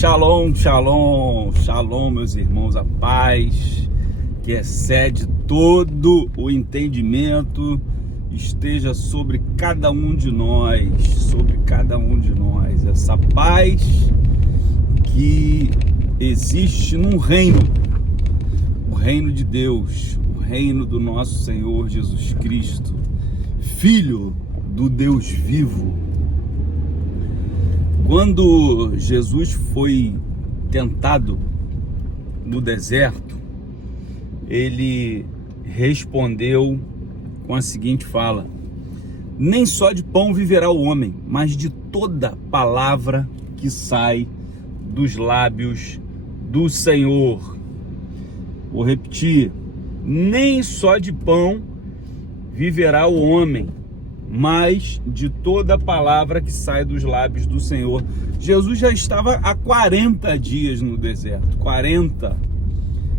Shalom, shalom, shalom, meus irmãos, a paz que excede todo o entendimento esteja sobre cada um de nós, essa paz que existe num reino, o reino de Deus, o reino do nosso Senhor Jesus Cristo, Filho do Deus vivo. Quando Jesus foi tentado no deserto, ele respondeu com a seguinte fala: nem só de pão viverá o homem, mas de toda palavra que sai dos lábios do Senhor. Vou repetir: nem só de pão viverá o homem, mas de toda palavra que sai dos lábios do Senhor. Jesus já estava há 40 dias no deserto. 40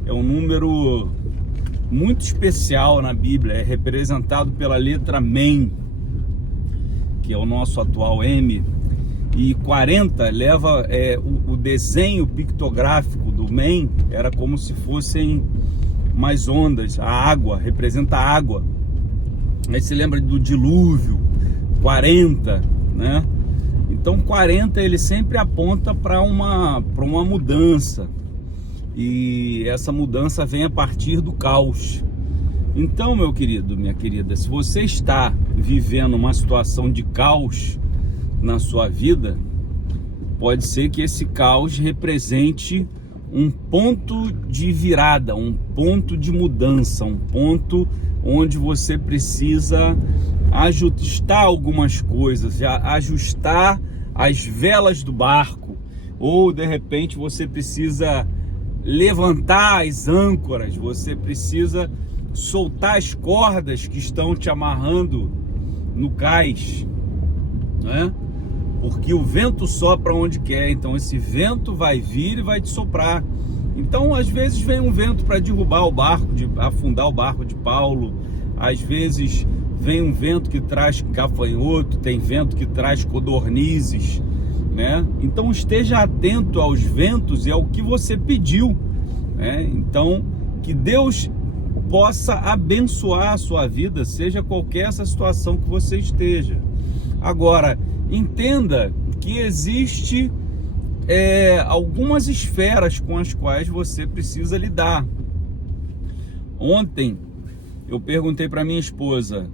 é um número muito especial na Bíblia, é representado pela letra Mem, que é o nosso atual M, e 40 leva o desenho pictográfico do Mem, era como se fossem umas ondas, a água, representa a água. Aí se lembra do dilúvio, 40, né? Então 40 ele sempre aponta para uma mudança, e essa mudança vem a partir do caos. Então, meu querido, minha querida, se você está vivendo uma situação de caos na sua vida, pode ser que esse caos represente um ponto de virada, um ponto de mudança, um ponto onde você precisa ajustar algumas coisas, ajustar as velas do barco, ou de repente você precisa levantar as âncoras, você precisa soltar as cordas que estão te amarrando no cais, né? Porque o vento sopra onde quer, então esse vento vai vir e vai te soprar. Então, às vezes vem um vento para derrubar o barco, afundar o barco de Paulo. Às vezes vem um vento que traz gafanhoto, tem vento que traz codornizes, né? Então, esteja atento aos ventos e ao que você pediu, né? Então, que Deus possa abençoar a sua vida, seja qualquer essa situação que você esteja. Agora, entenda que existe algumas esferas com as quais você precisa lidar. Ontem eu perguntei para minha esposa,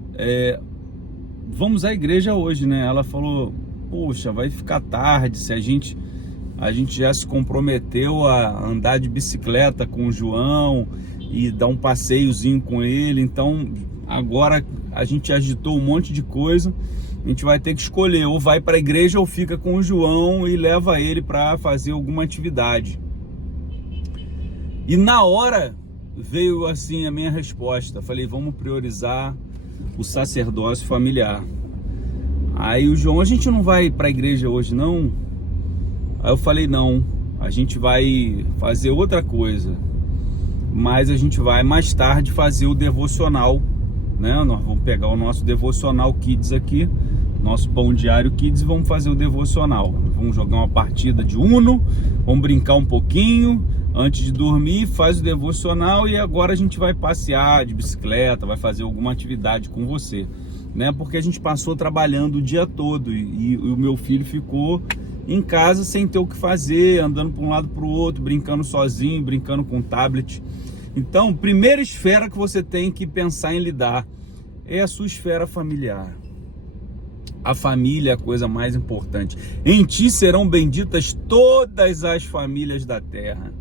vamos à igreja hoje, né? Ela falou: poxa, vai ficar tarde, se a gente já se comprometeu a andar de bicicleta com o João e dar um passeiozinho com ele, então agora a gente agitou um monte de coisa, a gente vai ter que escolher, ou vai para a igreja ou fica com o João e leva ele para fazer alguma atividade. E na hora veio assim a minha resposta, falei: vamos priorizar o sacerdócio familiar. Aí o João: a gente não vai para a igreja hoje não? Aí eu falei: não, a gente vai fazer outra coisa, mas a gente vai mais tarde fazer o devocional, né? Nós vamos pegar o nosso devocional Kids aqui, nosso pão diário Kids, e vamos fazer o devocional. Vamos jogar uma partida de Uno, vamos brincar um pouquinho antes de dormir, faz o devocional, e agora a gente vai passear de bicicleta, vai fazer alguma atividade com você, né? Porque a gente passou trabalhando o dia todo e o meu filho ficou em casa sem ter o que fazer, andando para um lado para o outro, brincando sozinho, brincando com o tablet. Então, primeira esfera que você tem que pensar em lidar é a sua esfera familiar. A família é a coisa mais importante. Em ti serão benditas todas as famílias da terra.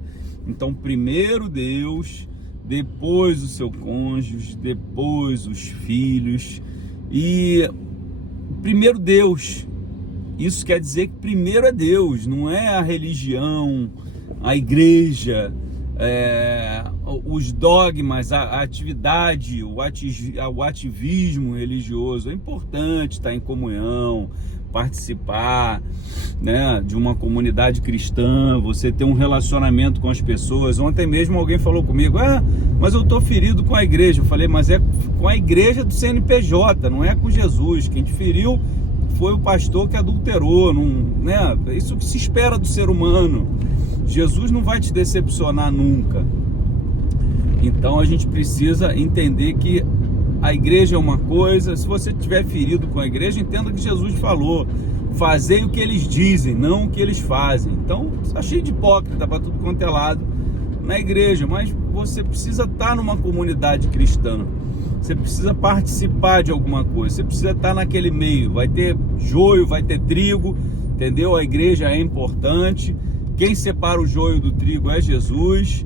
Então, primeiro Deus, depois o seu cônjuge, depois os filhos. E primeiro Deus. Isso quer dizer que primeiro é Deus, não é a religião, a igreja, os dogmas, a atividade, o ativismo religioso. É importante estar em comunhão, participar, né, de uma comunidade cristã, você ter um relacionamento com as pessoas. Ontem mesmo alguém falou comigo: mas eu estou ferido com a igreja. Eu falei: mas é com a igreja do CNPJ, não é com Jesus. Quem te feriu foi o pastor que adulterou, não, né? Isso que se espera do ser humano. Jesus não vai te decepcionar nunca. Então a gente precisa entender que a igreja é uma coisa. Se você estiver ferido com a igreja, entenda que Jesus falou: fazei o que eles dizem, não o que eles fazem. Então está cheio de hipócrita para tudo quanto é lado na igreja, mas você precisa estar numa comunidade cristã. Você precisa participar de alguma coisa, você precisa estar naquele meio. Vai ter joio, vai ter trigo, entendeu? A igreja é importante. Quem separa o joio do trigo é Jesus.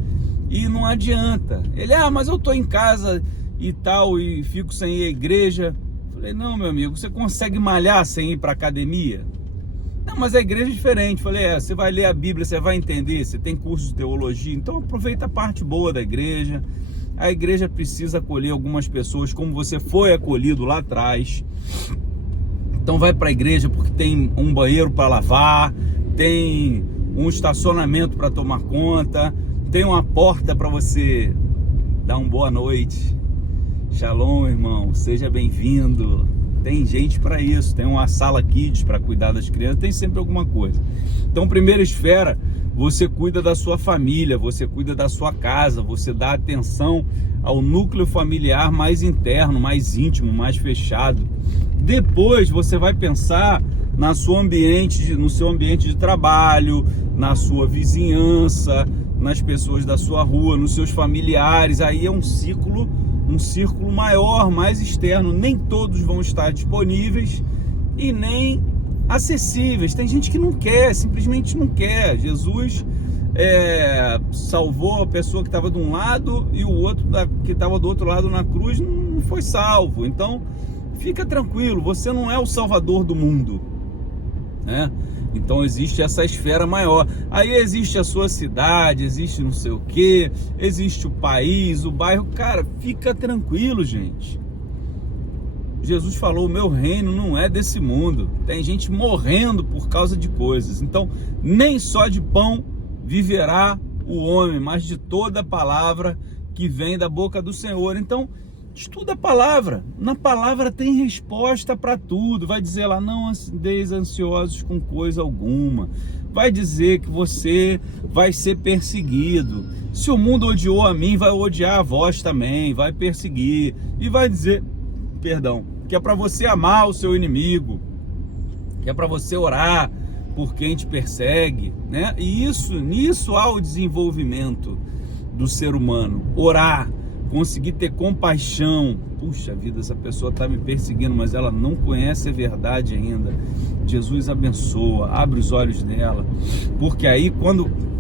E não adianta. Ele, mas eu estou em casa e tal, e fico sem ir à igreja. Falei, não, meu amigo, você consegue malhar sem ir para academia? Não, mas a igreja é diferente. Falei, você vai ler a Bíblia, você vai entender, você tem curso de teologia, então aproveita a parte boa da igreja. A igreja precisa acolher algumas pessoas como você foi acolhido lá atrás. Então vai para a igreja porque tem um banheiro para lavar, tem um estacionamento para tomar conta, tem uma porta para você dar uma boa noite. Shalom, irmão, seja bem-vindo. Tem gente para isso, tem uma sala kids para cuidar das crianças, tem sempre alguma coisa. Então, primeira esfera, você cuida da sua família, você cuida da sua casa, você dá atenção ao núcleo familiar mais interno, mais íntimo, mais fechado. Depois você vai pensar no seu ambiente de trabalho, na sua vizinhança, nas pessoas da sua rua, nos seus familiares. Aí é um círculo maior, mais externo. Nem todos vão estar disponíveis e nem acessíveis. Tem gente que não quer, simplesmente não quer. Jesus salvou a pessoa que estava de um lado e o outro que estava do outro lado na cruz não foi salvo. Então fica tranquilo, você não é o salvador do mundo, né? Então existe essa esfera maior. Aí existe a sua cidade, existe não sei o que, existe o país, o bairro. Cara, fica tranquilo, gente. Jesus falou: o meu reino não é desse mundo. Tem gente morrendo por causa de coisas. Então nem só de pão viverá o homem, mas de toda palavra que vem da boca do Senhor. Então estuda a palavra. Na palavra tem resposta para tudo. Vai dizer lá: não andeis ansiosos com coisa alguma. Vai dizer que você vai ser perseguido. Se o mundo odiou a mim, vai odiar a vós também, vai perseguir. E vai dizer, que é para você amar o seu inimigo, que é para você orar por quem te persegue, né? E nisso há o desenvolvimento do ser humano. Orar, conseguir ter compaixão. Puxa vida, essa pessoa está me perseguindo, mas ela não conhece a verdade ainda. Jesus abençoa, abre os olhos dela, porque aí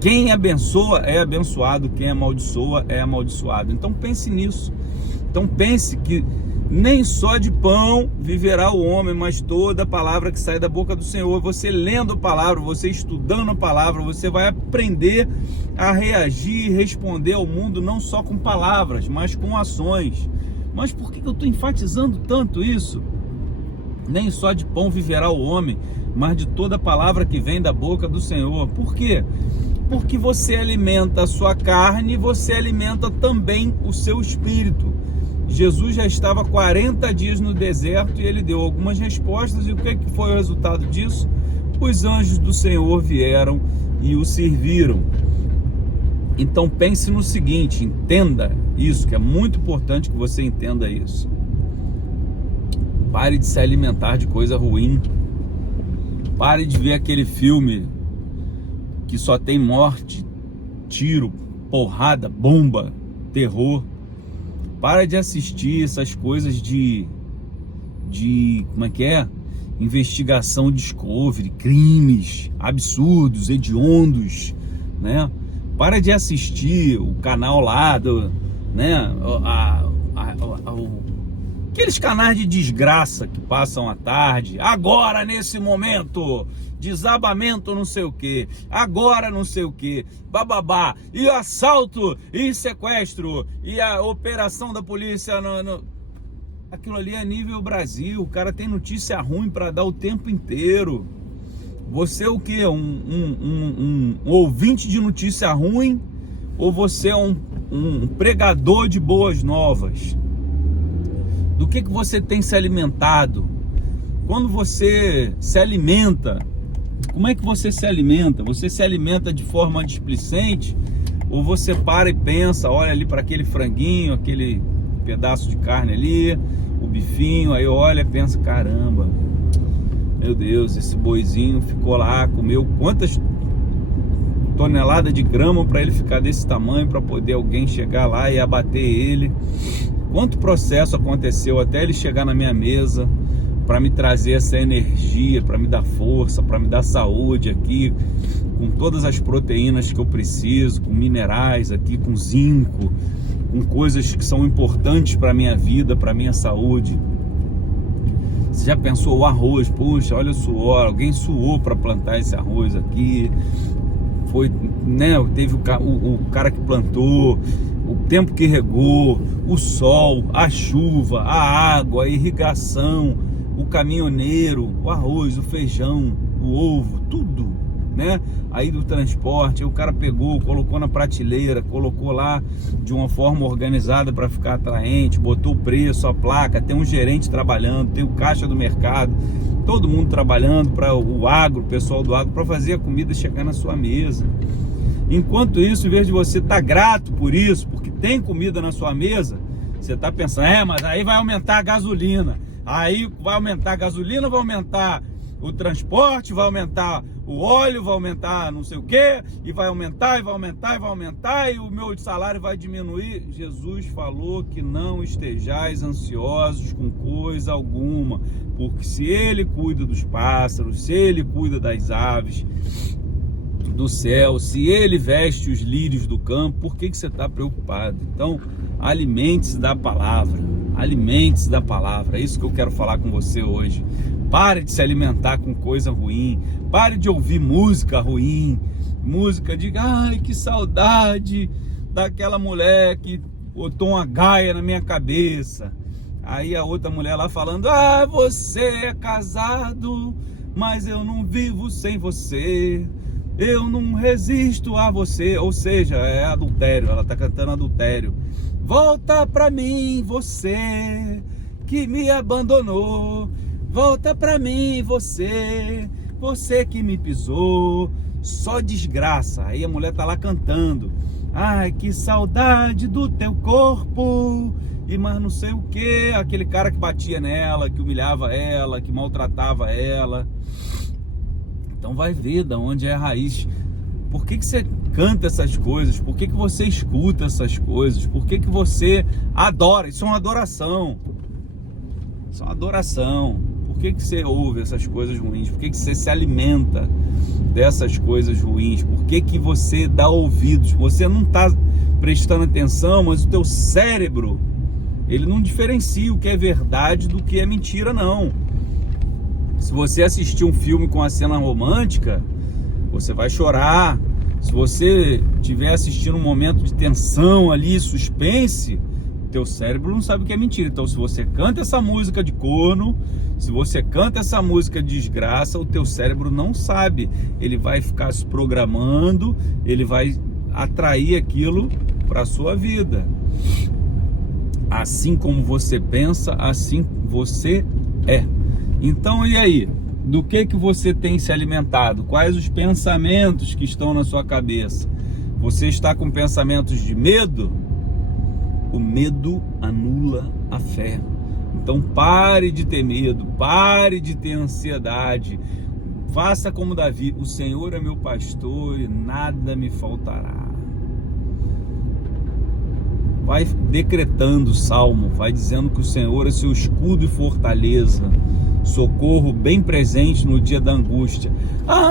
quem abençoa é abençoado, quem amaldiçoa é amaldiçoado. Então pense nisso. Então pense que nem só de pão viverá o homem, mas toda palavra que sai da boca do Senhor. Você lendo a palavra, você estudando a palavra, você vai aprender a reagir e responder ao mundo, não só com palavras, mas com ações. Mas por que eu estou enfatizando tanto isso? Nem só de pão viverá o homem, mas de toda palavra que vem da boca do Senhor. Por quê? Porque você alimenta a sua carne e você alimenta também o seu espírito. Jesus já estava 40 dias no deserto e ele deu algumas respostas. E o que foi o resultado disso? Os anjos do Senhor vieram e o serviram. Então pense no seguinte, entenda isso, que é muito importante que você entenda isso. Pare de se alimentar de coisa ruim. Pare de ver aquele filme que só tem morte, tiro, porrada, bomba, terror. Para de assistir essas coisas de como é que é? Investigação Discovery, crimes absurdos, hediondos, né? Para de assistir o canal lá né? Aqueles canais de desgraça que passam à tarde. Agora, nesse momento, desabamento não sei o que, agora não sei o que, bababá, e assalto, e sequestro, e a operação da polícia aquilo ali é nível Brasil. O cara tem notícia ruim para dar o tempo inteiro. Você é o que? Um ouvinte de notícia ruim, ou você é um pregador de boas novas? Do que você tem se alimentado? Quando você se alimenta, como é que você se alimenta? Você se alimenta de forma displicente? Ou você para e pensa, olha ali para aquele franguinho, aquele pedaço de carne ali, o bifinho, aí olha e pensa, caramba, meu Deus, esse boizinho ficou lá, comeu quantas toneladas de grama para ele ficar desse tamanho, para poder alguém chegar lá e abater ele. Quanto processo aconteceu até ele chegar na minha mesa, para me trazer essa energia, para me dar força, para me dar saúde aqui, com todas as proteínas que eu preciso, com minerais aqui, com zinco, com coisas que são importantes para a minha vida, para a minha saúde. Você já pensou o arroz? Puxa, olha o suor, alguém suou para plantar esse arroz aqui. Foi, né? Teve o cara que plantou, o tempo que regou, o sol, a chuva, a água, a irrigação, o caminhoneiro, o arroz, o feijão, o ovo, tudo, né? Aí do transporte, aí o cara pegou, colocou na prateleira, colocou lá de uma forma organizada para ficar atraente, botou o preço, a placa, tem um gerente trabalhando, tem o caixa do mercado, todo mundo trabalhando para o agro, o pessoal do agro, para fazer a comida chegar na sua mesa. Enquanto isso, em vez de você estar grato por isso, porque tem comida na sua mesa, você está pensando, mas aí vai aumentar a gasolina. Aí vai aumentar a gasolina, vai aumentar o transporte, vai aumentar o óleo, vai aumentar não sei o que, e vai aumentar, e vai aumentar, e vai aumentar, e o meu salário vai diminuir. Jesus falou que não estejais ansiosos com coisa alguma, porque se Ele cuida dos pássaros, se Ele cuida das aves do céu, se Ele veste os lírios do campo, por que você está preocupado? Então, alimente-se da palavra, alimente-se da palavra. É isso que eu quero falar com você hoje. Pare de se alimentar com coisa ruim, pare de ouvir música ruim, música de ai, que saudade daquela mulher que botou uma gaia na minha cabeça. Aí a outra mulher lá falando, você é casado, mas eu não vivo sem você, eu não resisto a você. Ou seja, é adultério, ela tá cantando adultério. Volta pra mim, você que me abandonou, volta pra mim, você que me pisou, só desgraça. Aí a mulher tá lá cantando, ai, que saudade do teu corpo, e mais não sei o que, aquele cara que batia nela, que humilhava ela, que maltratava ela. Então vai ver de onde é a raiz. Por que você canta essas coisas? Por que você escuta essas coisas? Por que você adora? Isso é uma adoração. Isso é uma adoração. Por que você ouve essas coisas ruins? Por que você se alimenta dessas coisas ruins? Por que você dá ouvidos? Você não está prestando atenção, mas o teu cérebro, ele não diferencia o que é verdade do que é mentira, não. Se você assistir um filme com a cena romântica, você vai chorar. Se você estiver assistindo um momento de tensão ali, suspense, teu cérebro não sabe o que é mentira. Então, se você canta essa música de corno, se você canta essa música de desgraça, o teu cérebro não sabe. Ele vai ficar se programando, ele vai atrair aquilo para a sua vida. Assim como você pensa, assim você é. Então, e aí? Do que você tem se alimentado? Quais os pensamentos que estão na sua cabeça? Você está com pensamentos de medo? O medo anula a fé. Então pare de ter medo, pare de ter ansiedade. Faça como Davi, o Senhor é meu pastor e nada me faltará. Vai decretando o salmo, vai dizendo que o Senhor é seu escudo e fortaleza, socorro bem presente no dia da angústia.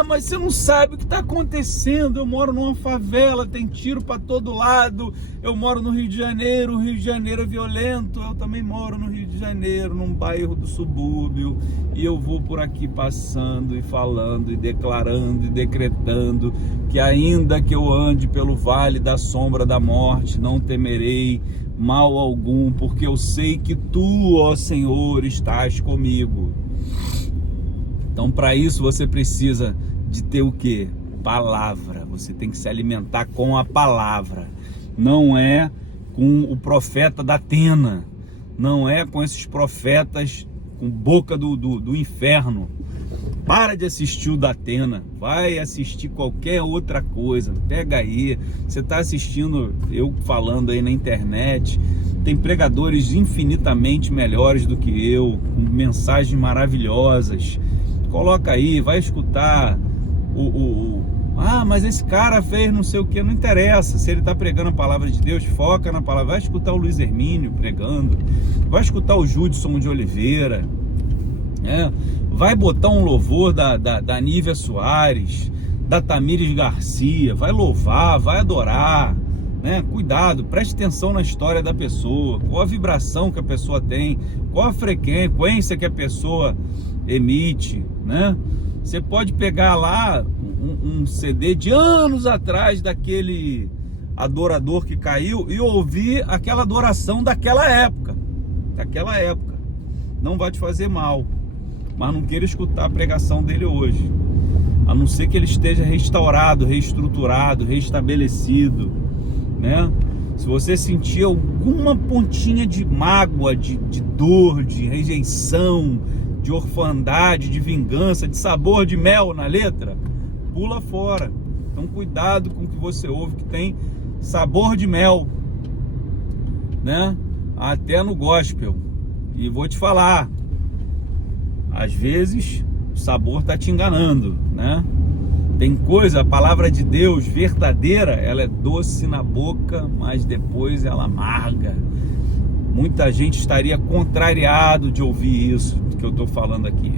Mas você não sabe o que está acontecendo. Eu moro numa favela, tem tiro para todo lado. Eu moro no Rio de Janeiro, o Rio de Janeiro é violento. Eu também moro no Rio de Janeiro, num bairro do subúrbio, e eu vou por aqui passando e falando e declarando e decretando que ainda que eu ande pelo vale da sombra da morte, não temerei mal algum, porque eu sei que tu, ó Senhor, estás comigo. Então, para isso você precisa de ter o quê? Palavra. Você tem que se alimentar com a palavra. Não é com o profeta da Atena, não é com esses profetas com boca do inferno. Para de assistir o Datena, vai assistir qualquer outra coisa, pega aí, você está assistindo eu falando aí na internet, tem pregadores infinitamente melhores do que eu, com mensagens maravilhosas, coloca aí, vai escutar mas esse cara fez não sei o que, não interessa, se ele está pregando a palavra de Deus, foca na palavra, vai escutar o Luiz Hermínio pregando, vai escutar o Judson de Oliveira, vai botar um louvor da Nívia Soares, da Tamires Garcia, vai louvar, vai adorar, cuidado, preste atenção na história da pessoa, qual a vibração que a pessoa tem, qual a frequência que a pessoa emite, Você pode pegar lá um CD de anos atrás daquele adorador que caiu e ouvir aquela adoração daquela época, não vai te fazer mal, mas não queira escutar a pregação dele hoje, a não ser que ele esteja restaurado, reestruturado, restabelecido, Se você sentir alguma pontinha de mágoa, de dor, de rejeição, de orfandade, de vingança, de sabor de mel na letra, pula fora. Então cuidado com o que você ouve, que tem sabor de mel, até no gospel. E vou te falar, às vezes o sabor tá te enganando, Tem coisa, a palavra de Deus verdadeira, ela é doce na boca, mas depois ela amarga. Muita gente estaria contrariado de ouvir isso que eu estou falando aqui.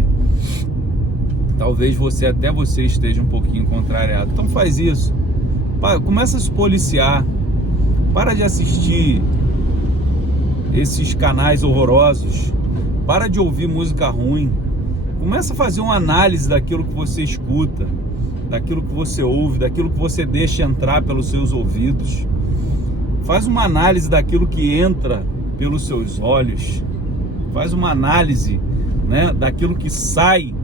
Talvez até você esteja um pouquinho contrariado. Então faz isso. Começa a se policiar. Para de assistir esses canais horrorosos. Para de ouvir música ruim. Começa a fazer uma análise daquilo que você escuta, daquilo que você ouve, daquilo que você deixa entrar pelos seus ouvidos. Faz uma análise daquilo que entra pelos seus olhos. Faz uma análise, daquilo que sai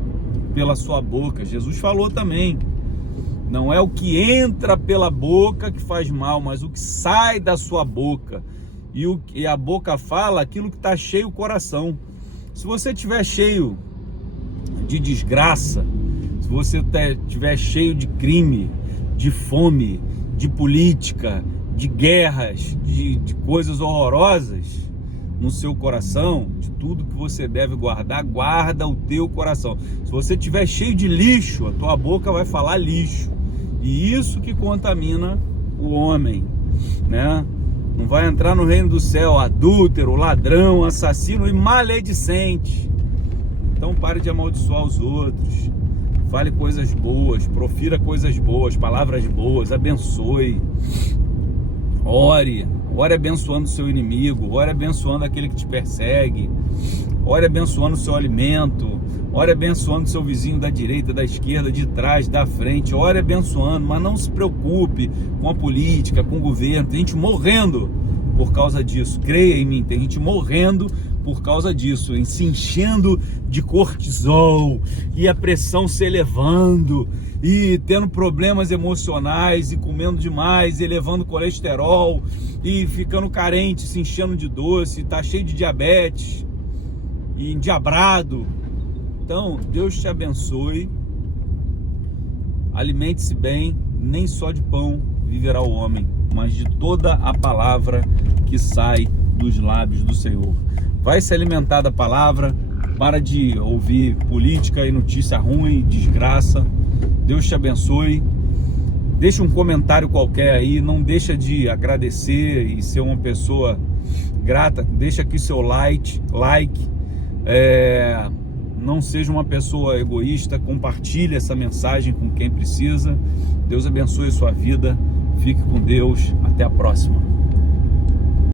pela sua boca. Jesus falou também, não é o que entra pela boca que faz mal, mas o que sai da sua boca. E a boca fala aquilo que está cheio o coração. Se você estiver cheio de desgraça, se você estiver cheio de crime, de fome, de política, de guerras, de coisas horrorosas no seu coração, de tudo que você deve guardar, guarda o teu coração. Se você estiver cheio de lixo, a tua boca vai falar lixo. E isso que contamina o homem, Não vai entrar no reino do céu adúltero, ladrão, assassino e maledicente. Então pare de amaldiçoar os outros. Fale coisas boas, profira coisas boas, palavras boas, abençoe. Ore abençoando o seu inimigo, ore abençoando aquele que te persegue, ore abençoando o seu alimento, ore abençoando o seu vizinho da direita, da esquerda, de trás, da frente, ore abençoando, mas não se preocupe com a política, com o governo. Tem gente morrendo por causa disso, creia em mim, tem gente morrendo por causa disso, se enchendo de cortisol e a pressão se elevando e tendo problemas emocionais e comendo demais, elevando colesterol e ficando carente, se enchendo de doce, tá cheio de diabetes e endiabrado. Então, Deus te abençoe, alimente-se bem, nem só de pão viverá o homem, mas de toda a palavra que sai dos lábios do Senhor. Vai se alimentar da palavra, para de ouvir política e notícia ruim, desgraça. Deus te abençoe. Deixa um comentário qualquer aí, não deixa de agradecer e ser uma pessoa grata. Deixa aqui seu like. Não seja uma pessoa egoísta, compartilhe essa mensagem com quem precisa. Deus abençoe a sua vida. Fique com Deus. Até a próxima.